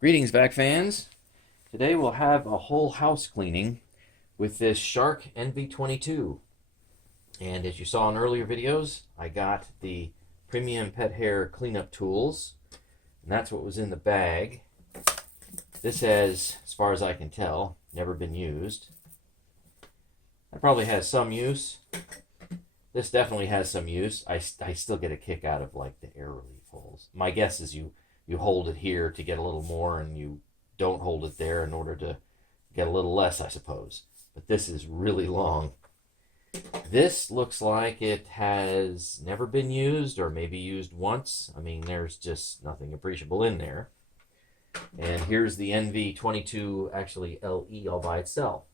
Greetings, vac fans. Today we'll have a whole house cleaning with this Shark NV22. And as you saw in earlier videos, I got the premium pet hair cleanup tools, and that's what was in the bag. This has, as far as I can tell, never been used. That probably has some use. This definitely has some use. I still get a kick out of like the air relief holes. My guess is you hold it here to get a little more, and you don't hold it there in order to get a little less, I suppose. But this is really long. This looks like it has never been used, or maybe used once. I mean, there's just nothing appreciable in there. And here's the NV22, actually LE all by itself.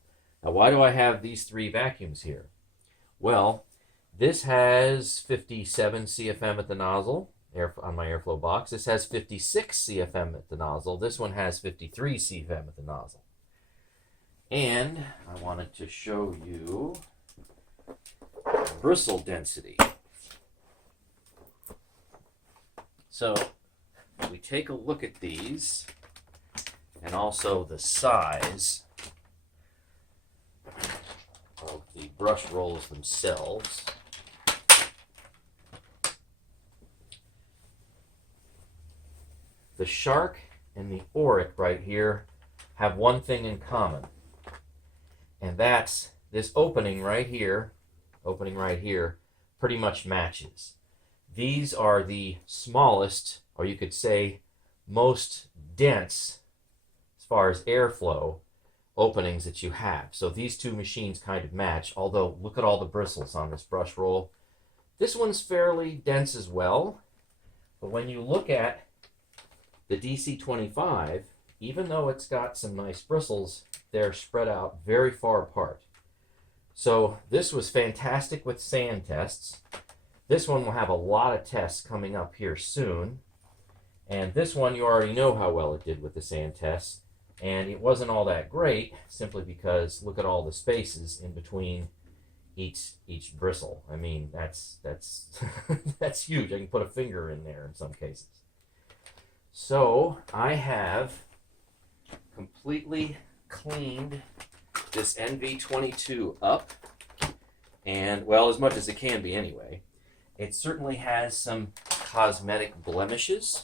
Now, why do I have these three vacuums here? Well, this has 57 CFM at the nozzle on my airflow box. This has 56 CFM at the nozzle. This one has 53 CFM at the nozzle. And I wanted to show you bristle density. So we take a look at these, and also the size of the brush rolls themselves. The Shark and the Auric right here have one thing in common, and that's this opening right here, pretty much matches. These are the smallest, or you could say most dense, as far as airflow openings that you have. So these two machines kind of match, although look at all the bristles on this brush roll. This one's fairly dense as well, but when you look at the DC25, even though it's got some nice bristles, they're spread out very far apart. So this was fantastic with sand tests. This one will have a lot of tests coming up here soon. And this one, you already know how well it did with the sand tests. And it wasn't all that great, simply because look at all the spaces in between each bristle. I mean, that's that's huge. I can put a finger in there in some cases. So I have completely cleaned this NV22 up, and, well, as much as it can be anyway. It certainly has some cosmetic blemishes,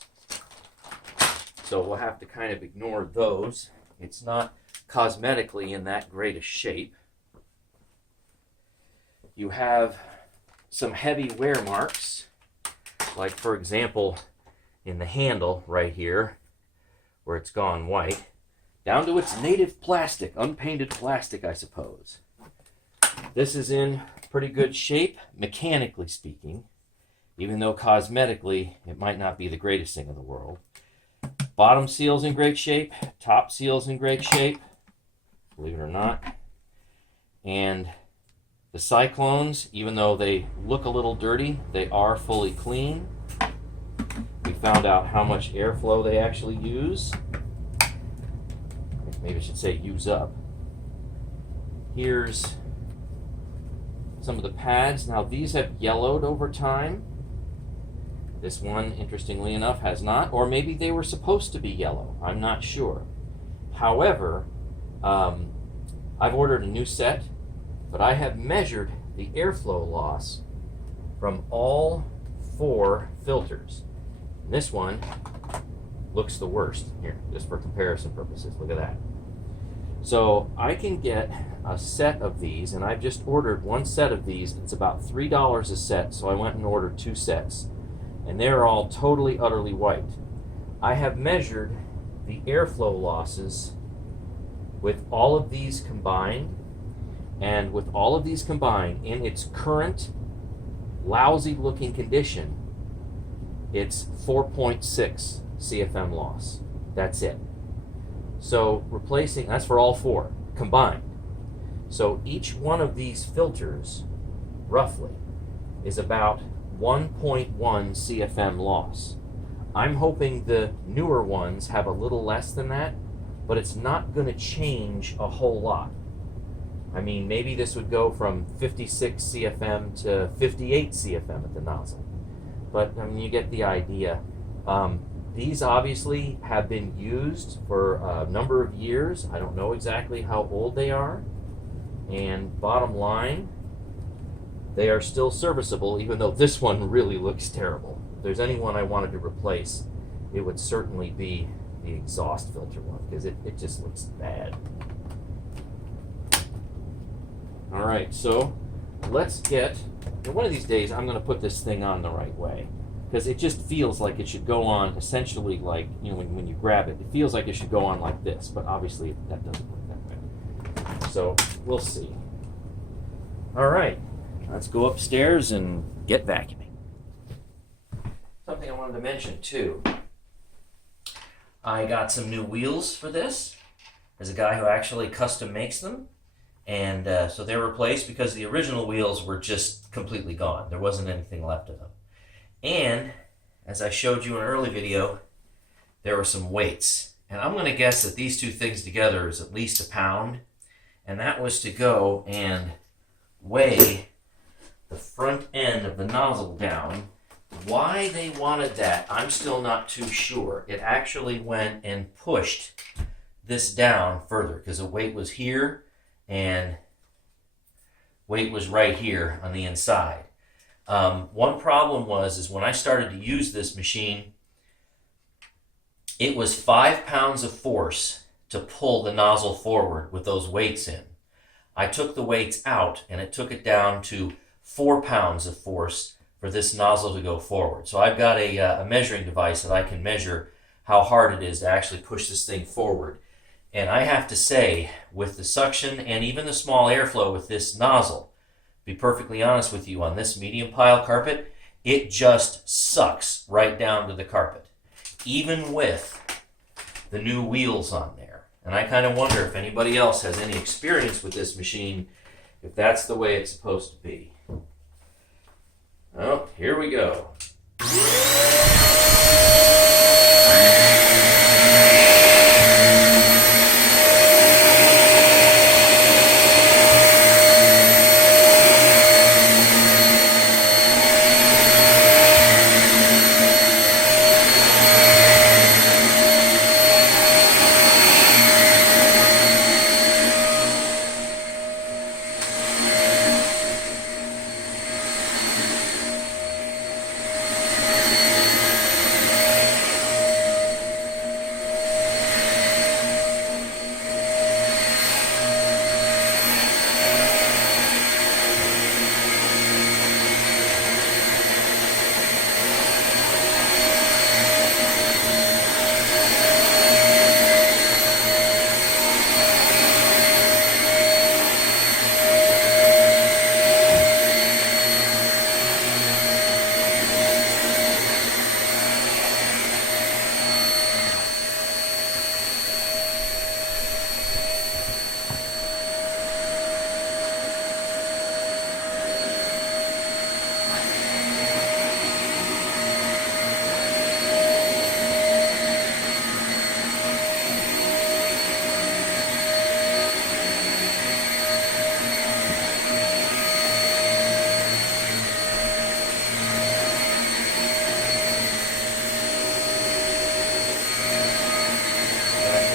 so we'll have to kind of ignore those. It's not cosmetically in that great a shape. You have some heavy wear marks, like, for example, in the handle right here, where it's gone white, down to its native plastic, unpainted plastic, I suppose. This is in pretty good shape, mechanically speaking, even though cosmetically it might not be the greatest thing in the world. Bottom seal's in great shape, top seal's in great shape, believe it or not. And the Cyclones, even though they look a little dirty, they are fully clean. We found out how much airflow they actually use. Maybe I should say use up. Here's some of the pads. Now these have yellowed over time. This one, interestingly enough, has not. Or maybe they were supposed to be yellow. I'm not sure. However, I've ordered a new set, but I have measured the airflow loss from all 4 filters. And this one looks the worst. Here, just for comparison purposes, look at that. So I can get a set of these, and I've just ordered one set of these. It's about $3 a set, so I went and ordered 2 sets. And they're all totally, utterly white. I have measured the airflow losses with all of these combined, and with all of these combined, in its current lousy looking condition, it's 4.6 CFM loss. That's it. So replacing, that's for all 4 combined. So each one of these filters, roughly, is about 1.1 CFM loss. I'm hoping the newer ones have a little less than that, but it's not going to change a whole lot. I mean, maybe this would go from 56 CFM to 58 CFM at the nozzle. But, I mean, you get the idea. These obviously have been used for a number of years. I don't know exactly how old they are. And bottom line, they are still serviceable, even though this one really looks terrible. If there's anyone I wanted to replace, it would certainly be the exhaust filter one, because it just looks bad. All right, so let's get, and one of these days I'm going to put this thing on the right way, because it just feels like it should go on essentially like, you know, when you grab it, it feels like it should go on like this, but obviously that doesn't work that way. So we'll see. All right, let's go upstairs and get vacuuming. Something I wanted to mention too. I got some new wheels for this. There's a guy who actually custom makes them. And so they're replaced because the original wheels were just completely gone. There wasn't anything left of them. And as I showed you in an early video, there were some weights. And I'm going to guess that these two things together is at least 1 pound. And that was to go and weigh the front end of the nozzle down. Why they wanted that, I'm still not too sure. It actually went and pushed this down further because the weight was here and weight was right here on the inside. One problem is when I started to use this machine, it was 5 pounds of force to pull the nozzle forward with those weights in. I took the weights out and it took it down to 4 pounds of force for this nozzle to go forward. So I've got a measuring device that I can measure how hard it is to actually push this thing forward. And I have to say, with the suction and even the small airflow with this nozzle, be perfectly honest with you, on this medium pile carpet, it just sucks right down to the carpet, even with the new wheels on there. And I kind of wonder if anybody else has any experience with this machine, if that's the way it's supposed to be. Oh, here we go.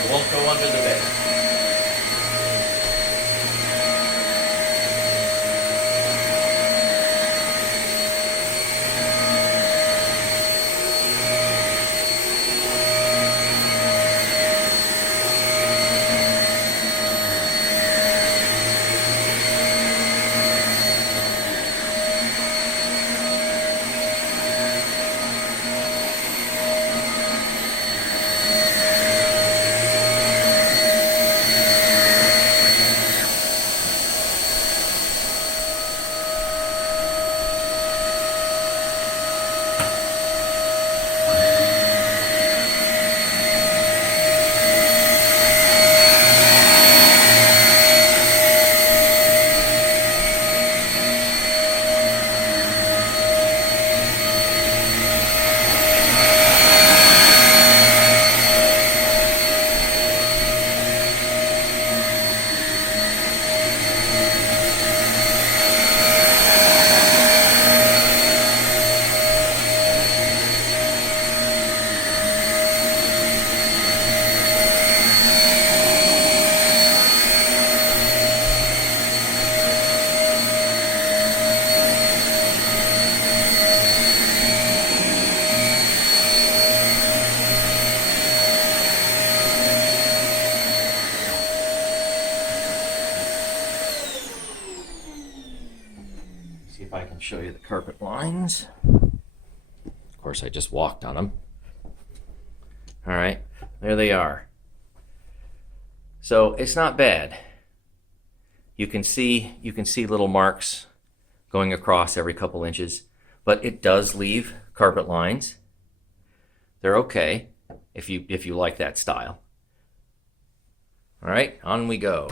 Won't go under the bed. show you the carpet lines. Of course, I just walked on them. All right, there they are. So it's not bad. You can see little marks going across every couple inches, but it does leave carpet lines. They're okay if you like that style. All right, on we go.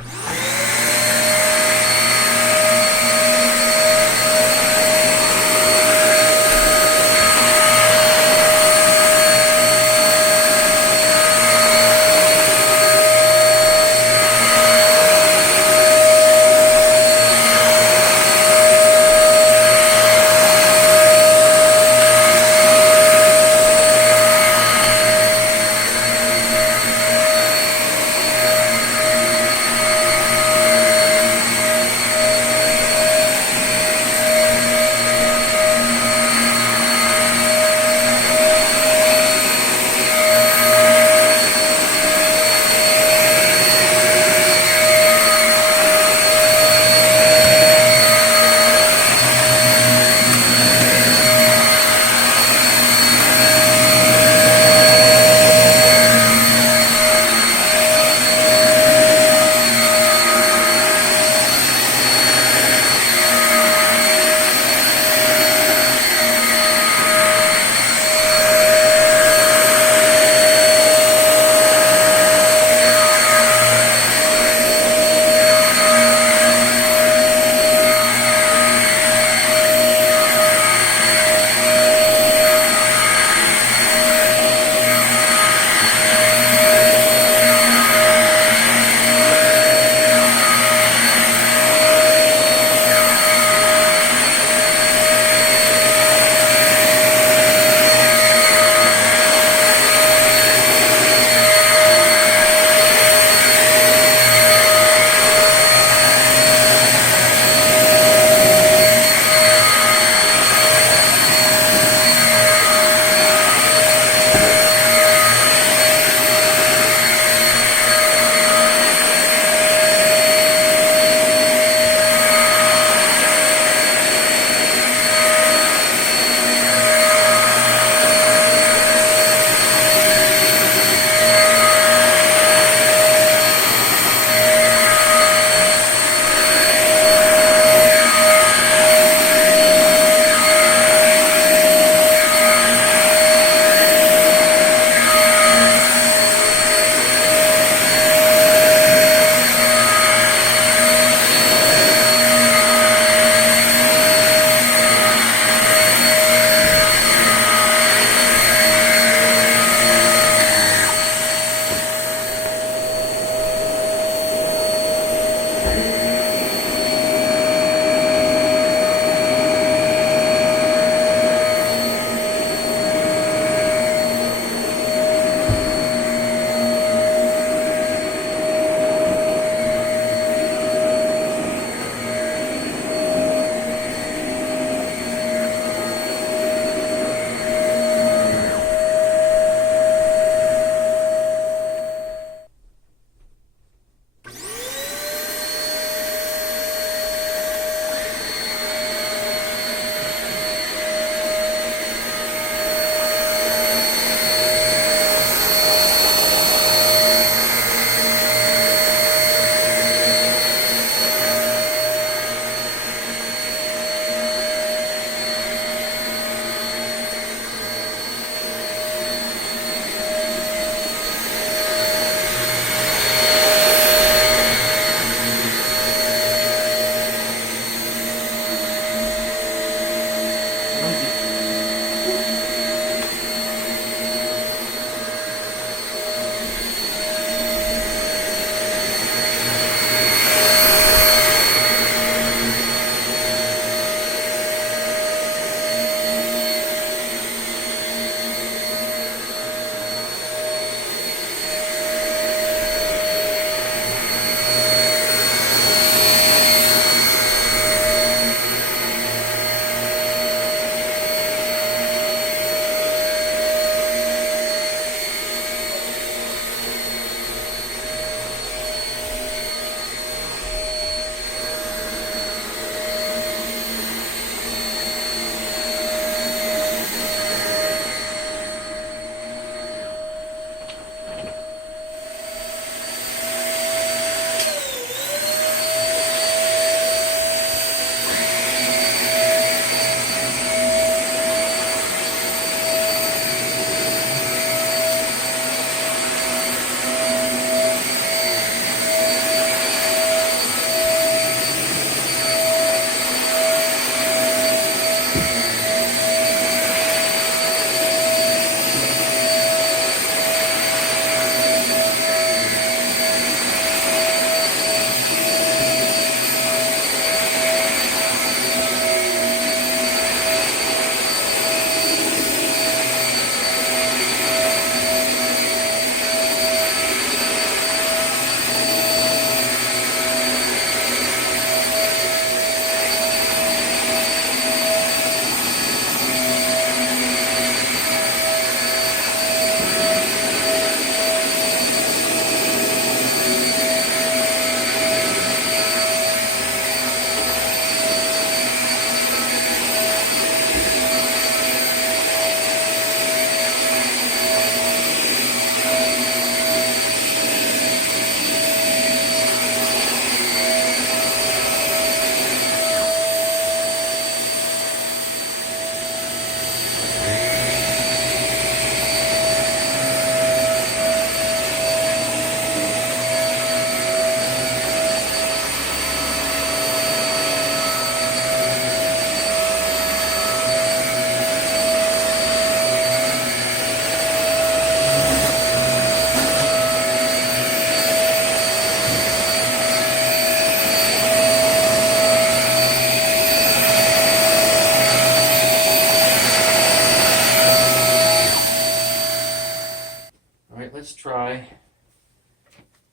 All right, let's try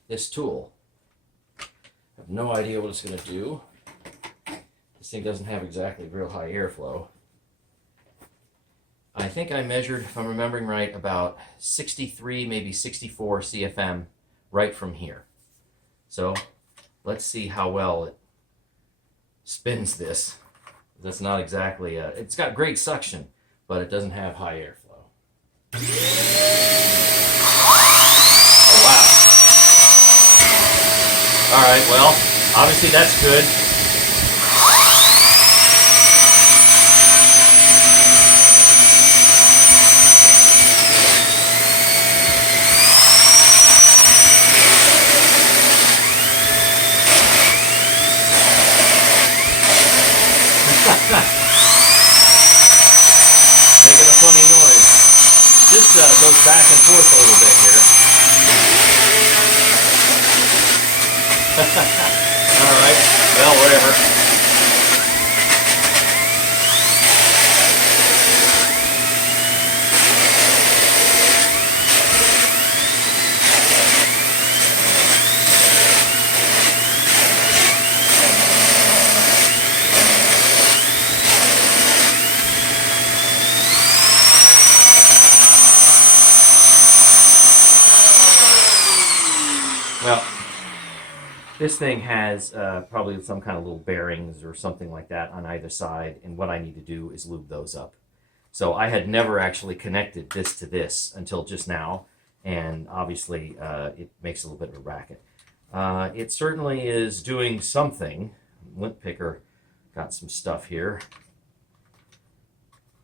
this tool. I have no idea what it's going to do. This thing doesn't have exactly real high airflow. I think I measured, if I'm remembering right, about 63, maybe 64 CFM right from here. So let's see how well it spins this. That's not exactly, it's got great suction, but it doesn't have high airflow. Oh, wow. All right, well, obviously that's good. Making a funny noise. This goes back and forth a little bit here. Alright, well, whatever. Well, this thing has probably some kind of little bearings or something like that on either side, and what I need to do is lube those up. So I had never actually connected this to this until just now, and obviously it makes a little bit of a racket. It certainly is doing something. Lint picker got some stuff here.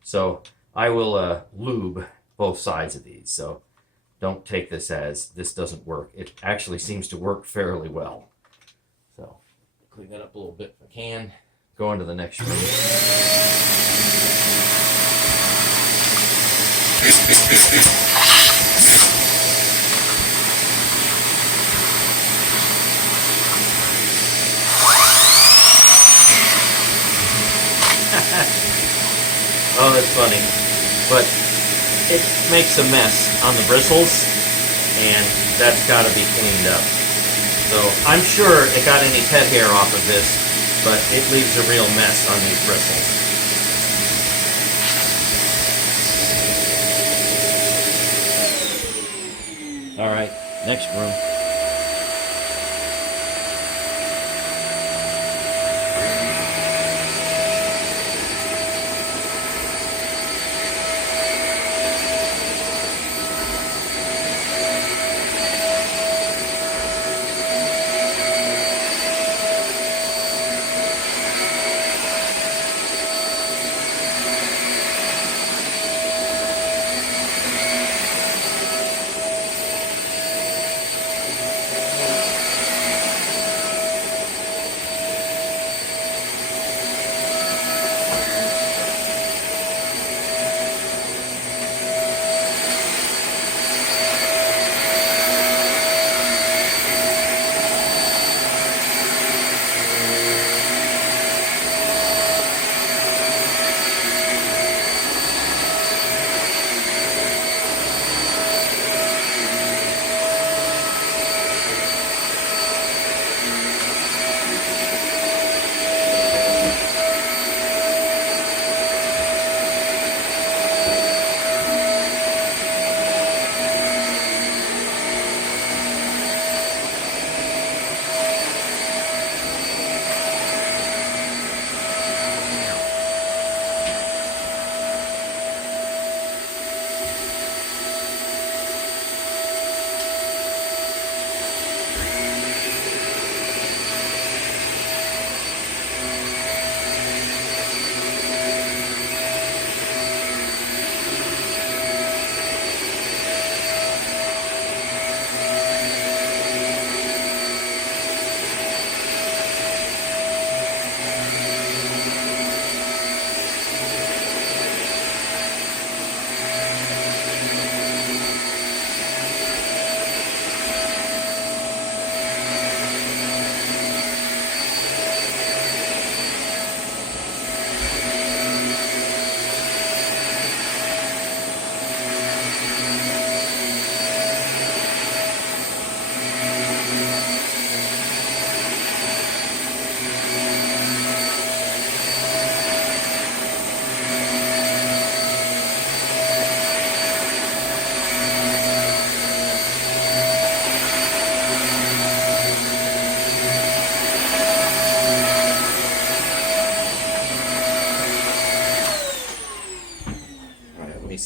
So I will lube both sides of these. So don't take this as this doesn't work. It actually seems to work fairly well. So clean that up a little bit if I can. Go into the next room. Oh, that's funny. But it makes a mess on the bristles, and that's got to be cleaned up. So I'm sure it got any pet hair off of this, but it leaves a real mess on these bristles. All right, next room.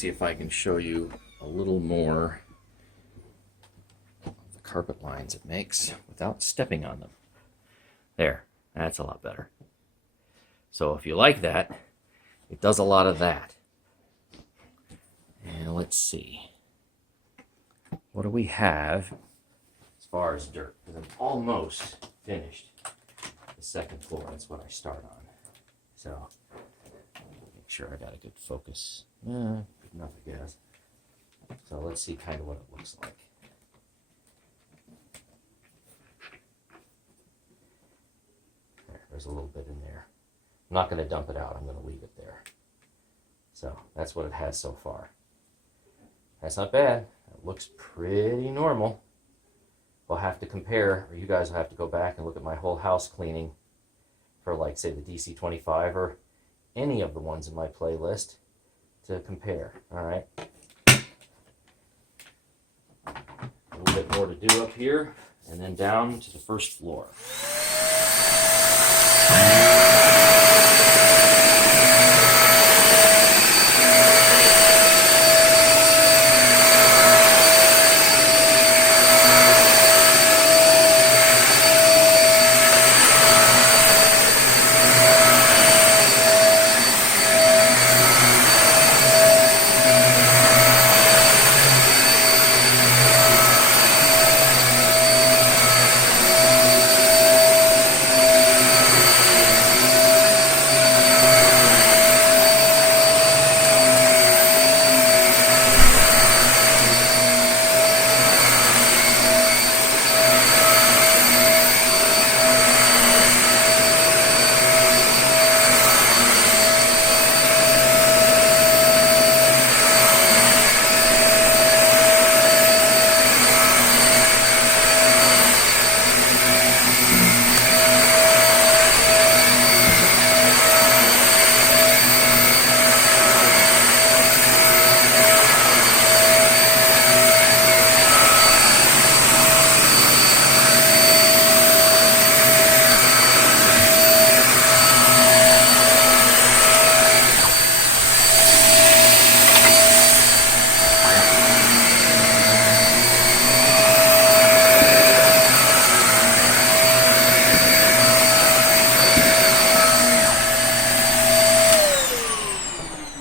see if I can show you a little more of the carpet lines it makes without stepping on them. There, that's a lot better. So if you like that, it does a lot of that. And let's see. What do we have as far as dirt? Because I'm almost finished the second floor. That's what I start on. So make sure I got a good focus. Good enough, I guess. So let's see kind of what it looks like. There's a little bit in there. I'm not going to dump it out. I'm going to leave it there. So that's what it has so far. That's not bad. It looks pretty normal. We'll have to compare, or you guys will have to go back and look at my whole house cleaning for, like, say, the DC25 or any of the ones in my playlist to compare. All right. A little bit more to do up here, and then down to the first floor.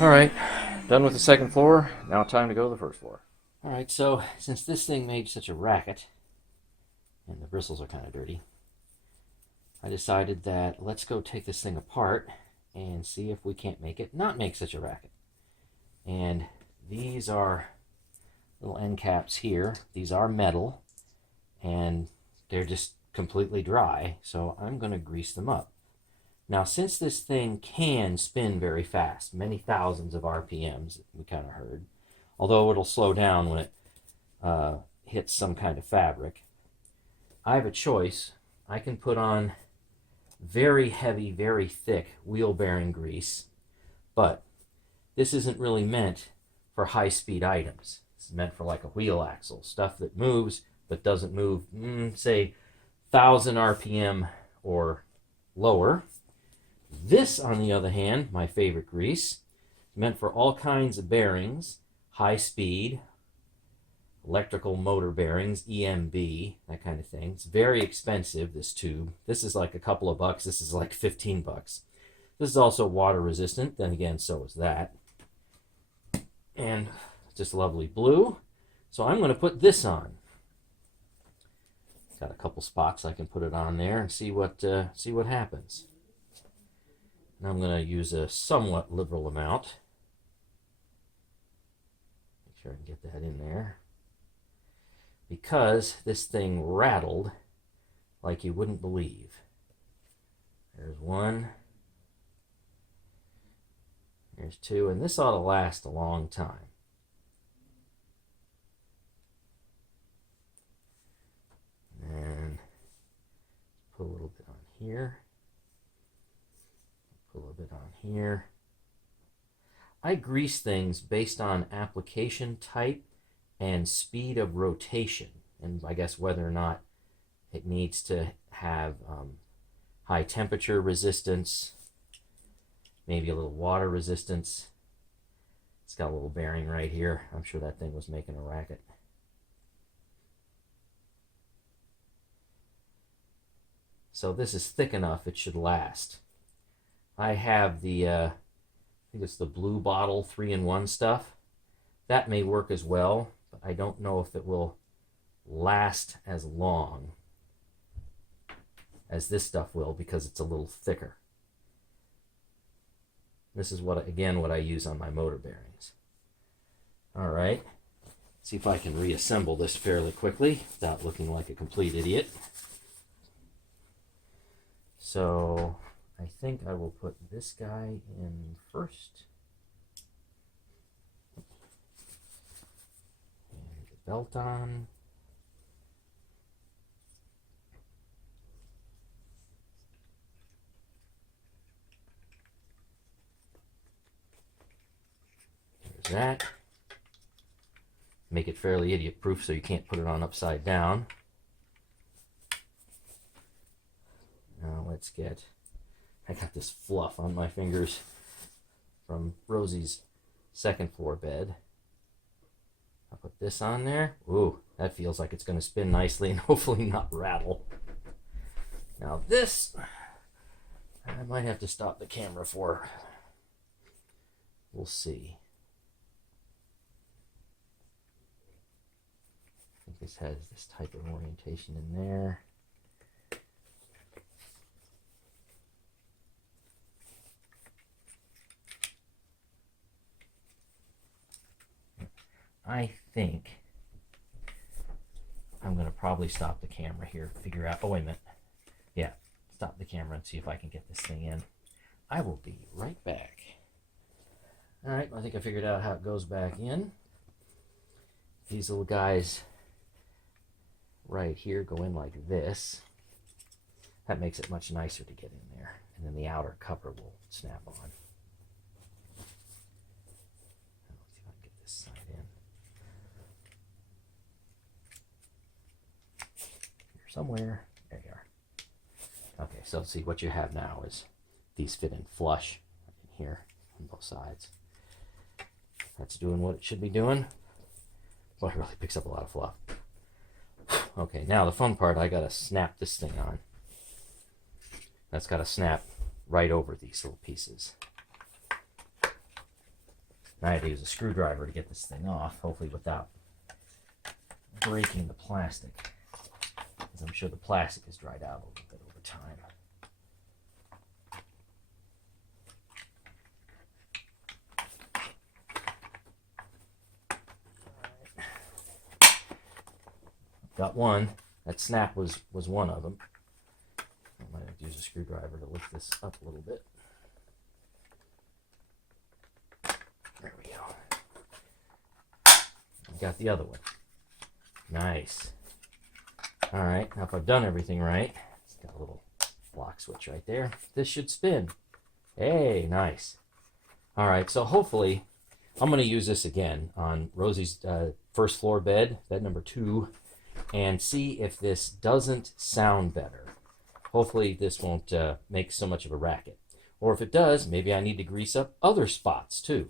Alright, done with the second floor. Now time to go to the first floor. Alright, so since this thing made such a racket, and the bristles are kind of dirty, I decided that let's go take this thing apart and see if we can't make it not make such a racket. And these are little end caps here. These are metal, and they're just completely dry, so I'm going to grease them up. Now, since this thing can spin very fast, many thousands of RPMs, we kind of heard, although it'll slow down when it hits some kind of fabric, I have a choice. I can put on very heavy, very thick wheel bearing grease, but this isn't really meant for high-speed items. It's meant for like a wheel axle, stuff that moves but doesn't move, say, 1,000 RPM or lower. This, on the other hand, my favorite grease, is meant for all kinds of bearings, high speed, electrical motor bearings, EMB, that kind of thing. It's very expensive, this tube. This is like a couple of bucks. This is like 15 bucks. This is also water resistant. Then again, so is that. And just lovely blue. So I'm going to put this on. Got a couple spots I can put it on there and see what happens. And I'm going to use a somewhat liberal amount. Make sure I can get that in there. Because this thing rattled like you wouldn't believe. There's one. There's two. And this ought to last a long time. And put a little bit on here. Put a little bit on here. I grease things based on application type and speed of rotation, and I guess whether or not it needs to have high temperature resistance, maybe a little water resistance. It's got a little bearing right here. I'm sure that thing was making a racket. So this is thick enough, it should last. I have the, I think it's the blue bottle 3-in-1 stuff. That may work as well, but I don't know if it will last as long as this stuff will because it's a little thicker. This is what, again, what I use on my motor bearings. All right, see if I can reassemble this fairly quickly without looking like a complete idiot. So I think I will put this guy in first. And the belt on. There's that. Make it fairly idiot-proof so you can't put it on upside down. Now let's get, I got this fluff on my fingers from Rosie's second floor bed. I'll put this on there. Ooh, that feels like it's going to spin nicely and hopefully not rattle. Now this, I might have to stop the camera for. We'll see. I think this has this type of orientation in there. I think I'm going to probably stop the camera here, figure out, oh wait a minute, yeah, stop the camera and see if I can get this thing in. I will be right back. All right, I think I figured out how it goes back in. These little guys right here go in like this. That makes it much nicer to get in there. And then the outer cover will snap on. Let's see if I can get this side in. Somewhere. There you are. Okay, so see what you have now is these fit in flush in here on both sides. That's doing what it should be doing. Well, it really picks up a lot of fluff. Okay, now the fun part, I gotta snap this thing on. That's gotta snap right over these little pieces. I had to use a screwdriver to get this thing off, hopefully without breaking the plastic. I'm sure the plastic has dried out a little bit over time. Got one. That snap was one of them. I might have to use a screwdriver to lift this up a little bit. There we go. Got the other one. Nice. All right, now if I've done everything right, it's got a little lock switch right there. This should spin. Hey, nice. All right, so hopefully I'm going to use this again on Rosie's first floor bed, bed number 2, and see if this doesn't sound better. Hopefully this won't make so much of a racket. Or if it does, maybe I need to grease up other spots too.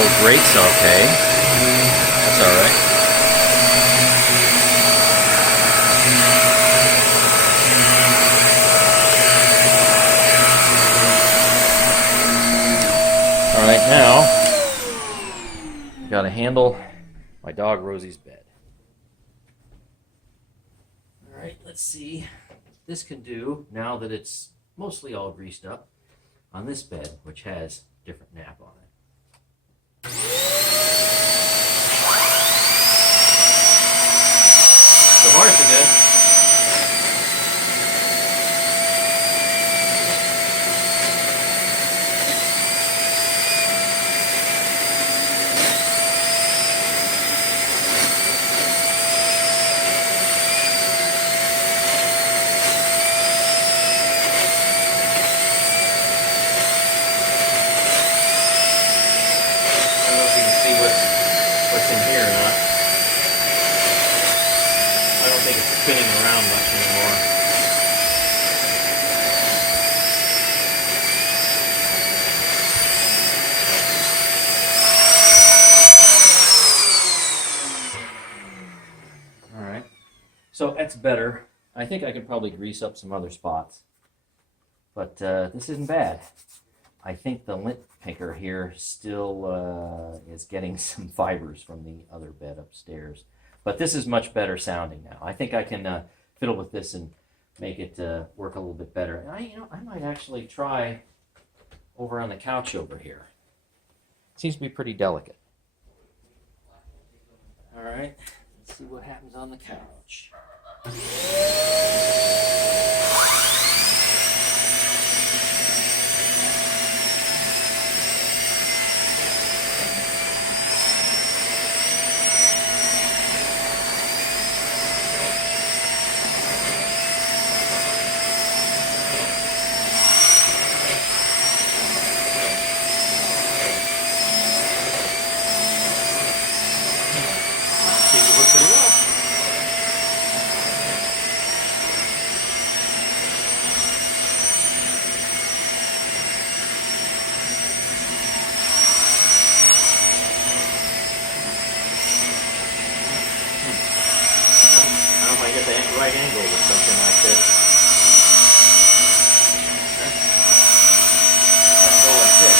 handle grates okay. That's all right. All right, now got to handle my dog Rosie's bed. All right, let's see what this can do now that it's mostly all greased up on this bed, which has different nap on it. So far, so good. Spinning around much anymore. All right, so that's better. I think I could probably grease up some other spots, but this isn't bad. I think the lint pinker here still is getting some fibers from the other bed upstairs. But this is much better sounding now. I think I can fiddle with this and make it work a little bit better. And I might actually try over on the couch over here. It seems to be pretty delicate. All right, let's see what happens on the couch. Get the right angle with something like this. Let's go like this.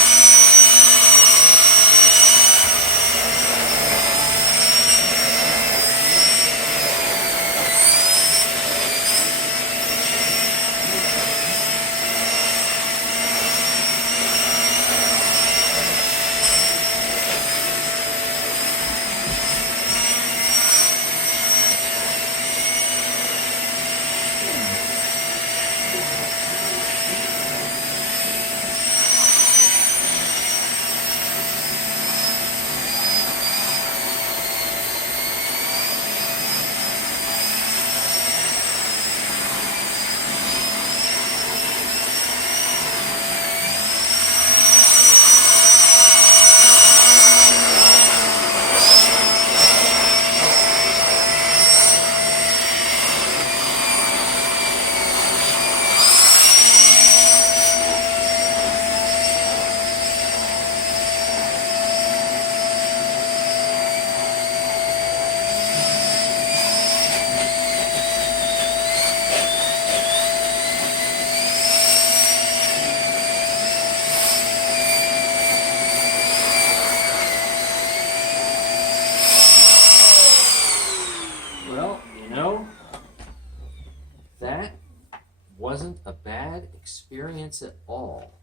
Wasn't a bad experience at all.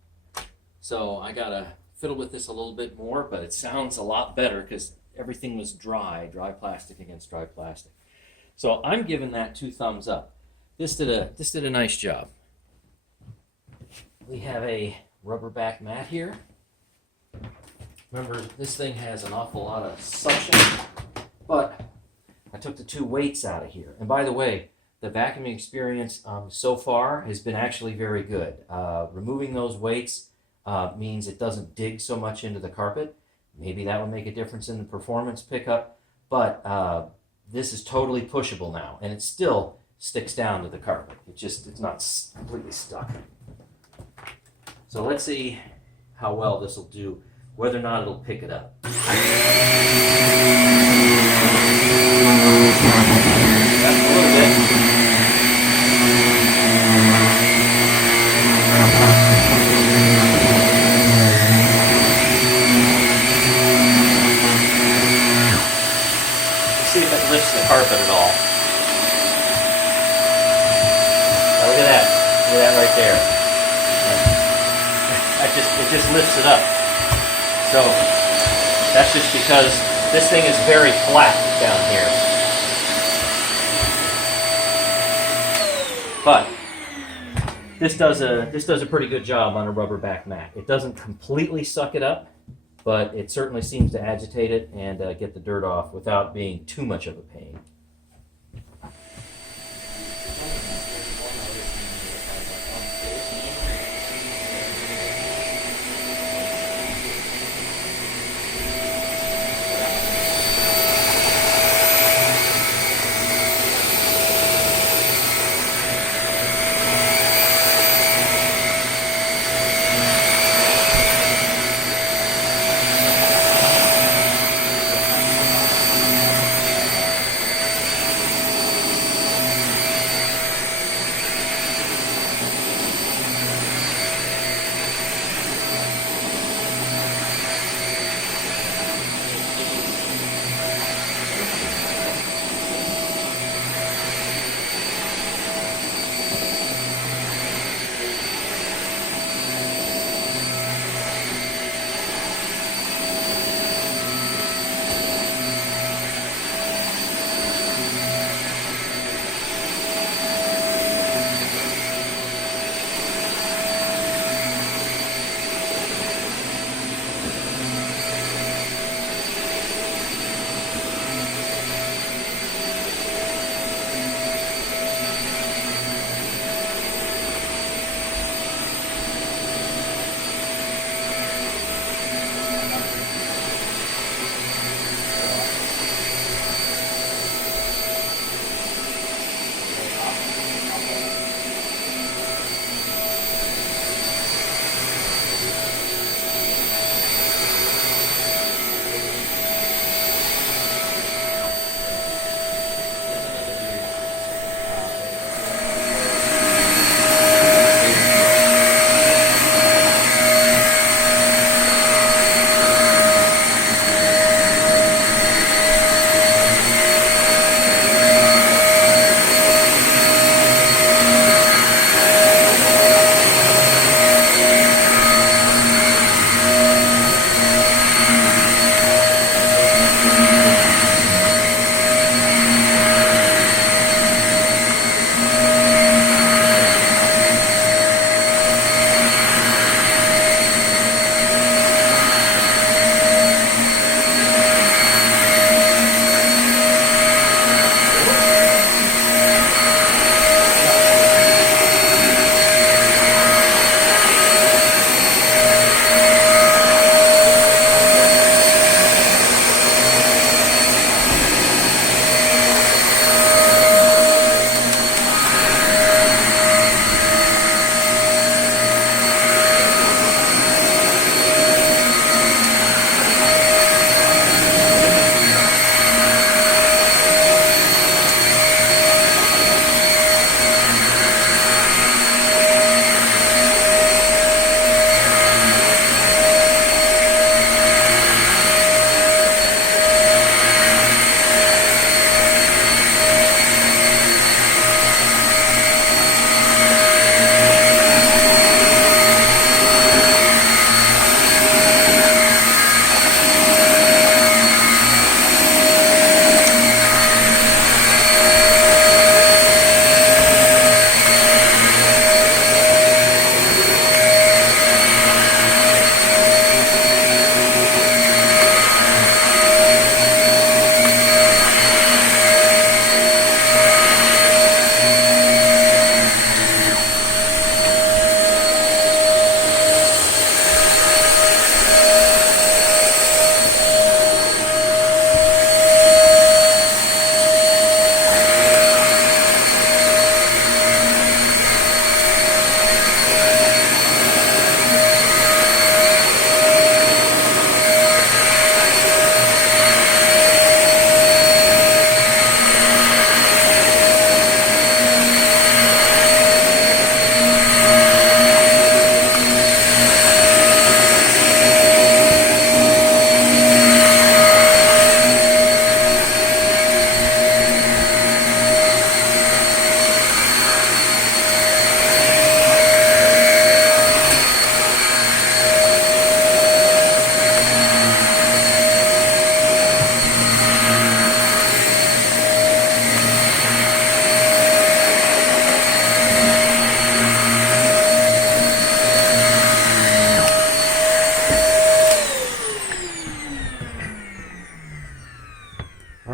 So I gotta fiddle with this a little bit more, but it sounds a lot better because everything was dry plastic against dry plastic. So I'm giving that 2 thumbs up. This did a nice job. We have a rubber back mat here. Remember, this thing has an awful lot of suction, but I took the 2 weights out of here. And by the way, the vacuuming experience so far has been actually very good. Removing those weights means it doesn't dig so much into the carpet. Maybe that will make a difference in the performance pickup, but this is totally pushable now, and it still sticks down to the carpet. It's not completely stuck. So let's see how well this will do whether or not it'll pick it up. That's a little bit. Let's see if it lifts the carpet at all. Now look at that. Look at that right there. It just lifts it up. So that's just because this thing is very flat down here. But this does a pretty good job on a rubber back mat. It doesn't completely suck it up, but it certainly seems to agitate it and get the dirt off without being too much of a pain.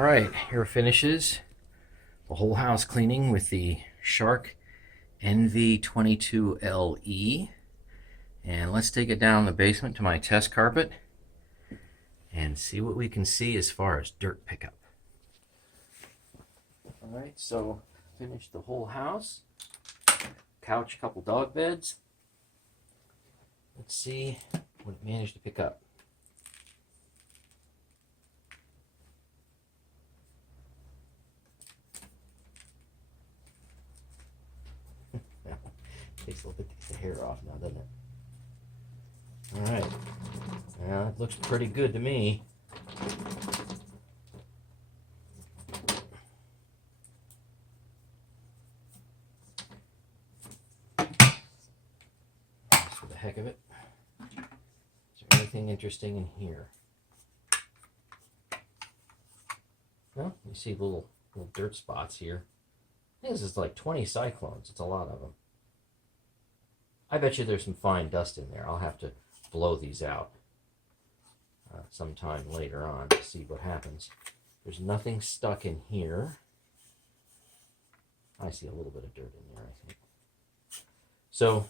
right, here finishes the whole house cleaning with the Shark NV22 LE. And let's take it down the basement to my test carpet and see what we can see as far as dirt pickup. All right, so finished the whole house. Couch, couple dog beds. Let's see what it managed to pick up. Takes a little bit to get the hair off now, doesn't it? All right. Now it looks pretty good to me. Just for the heck of it. Is there anything interesting in here? No, you see little dirt spots here. I think this is like 20 Cyclones. It's a lot of them. I bet you there's some fine dust in there. I'll have to blow these out sometime later on to see what happens. There's nothing stuck in here. I see a little bit of dirt in there, I think. So,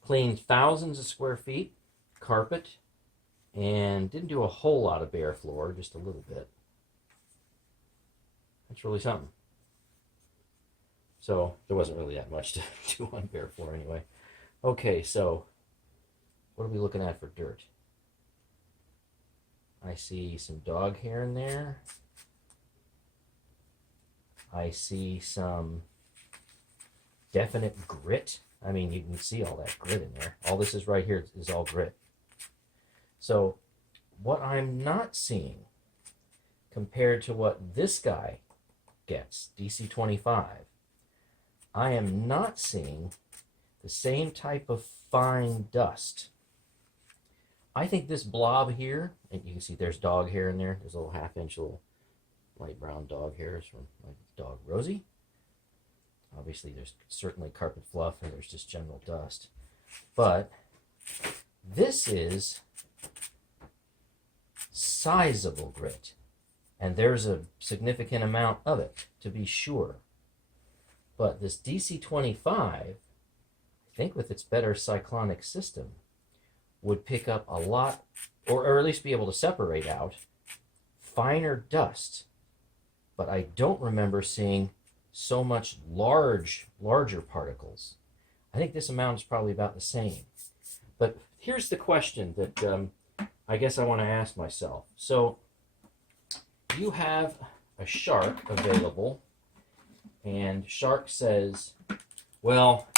cleaned thousands of square feet, carpet, and didn't do a whole lot of bare floor, just a little bit. That's really something. So, there wasn't really that much to do on bare floor anyway. Okay, so what are we looking at for dirt? I see some dog hair in there. I see some definite grit. I mean, you can see all that grit in there. All this is right here is all grit. So what I'm not seeing compared to what this guy gets, DC25, I am not seeing the same type of fine dust. I think this blob here, and you can see there's dog hair in there. There's a little half-inch little light brown dog hairs from my dog Rosie. Obviously there's certainly carpet fluff and there's just general dust. But this is sizable grit. And there's a significant amount of it, to be sure. But this DC25, I think with its better cyclonic system, would pick up a lot, or at least be able to separate out finer dust. But I don't remember seeing so much larger particles. I think this amount is probably about the same. But here's the question that I guess I want to ask myself. So you have a Shark available, and Shark says, well,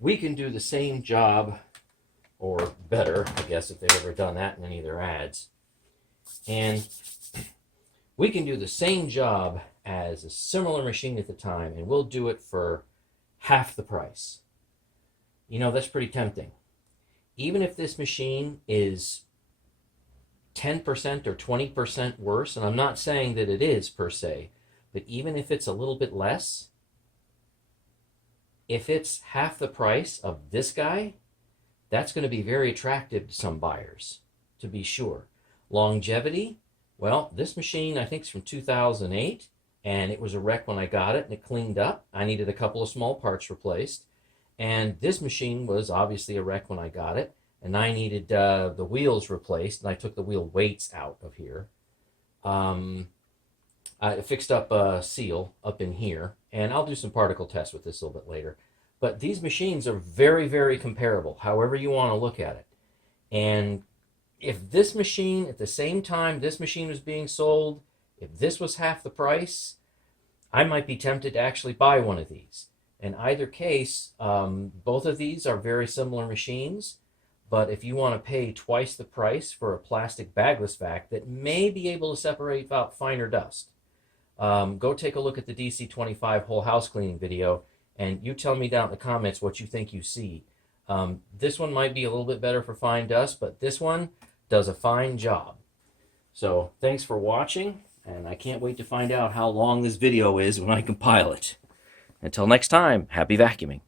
we can do the same job, or better, I guess, if they've ever done that in any of their ads. And we can do the same job as a similar machine at the time, and we'll do it for half the price. You know, that's pretty tempting. Even if this machine is 10% or 20% worse, and I'm not saying that it is per se, but even if it's a little bit less, if it's half the price of this guy, that's going to be very attractive to some buyers, to be sure. Longevity, well, this machine I think is from 2008, and it was a wreck when I got it, and it cleaned up. I needed a couple of small parts replaced, and this machine was obviously a wreck when I got it, and I needed the wheels replaced, and I took the wheel weights out of here. I fixed up a seal up in here, and I'll do some particle tests with this a little bit later. But these machines are very, very comparable, however you want to look at it. And if this machine, at the same time this machine was being sold, if this was half the price, I might be tempted to actually buy one of these. In either case, both of these are very similar machines, but if you want to pay twice the price for a plastic bagless vac that may be able to separate out finer dust, go take a look at the DC25 whole house cleaning video, and you tell me down in the comments what you think you see. This one might be a little bit better for fine dust, but this one does a fine job. So thanks for watching, and I can't wait to find out how long this video is when I compile it. Until next time, happy vacuuming.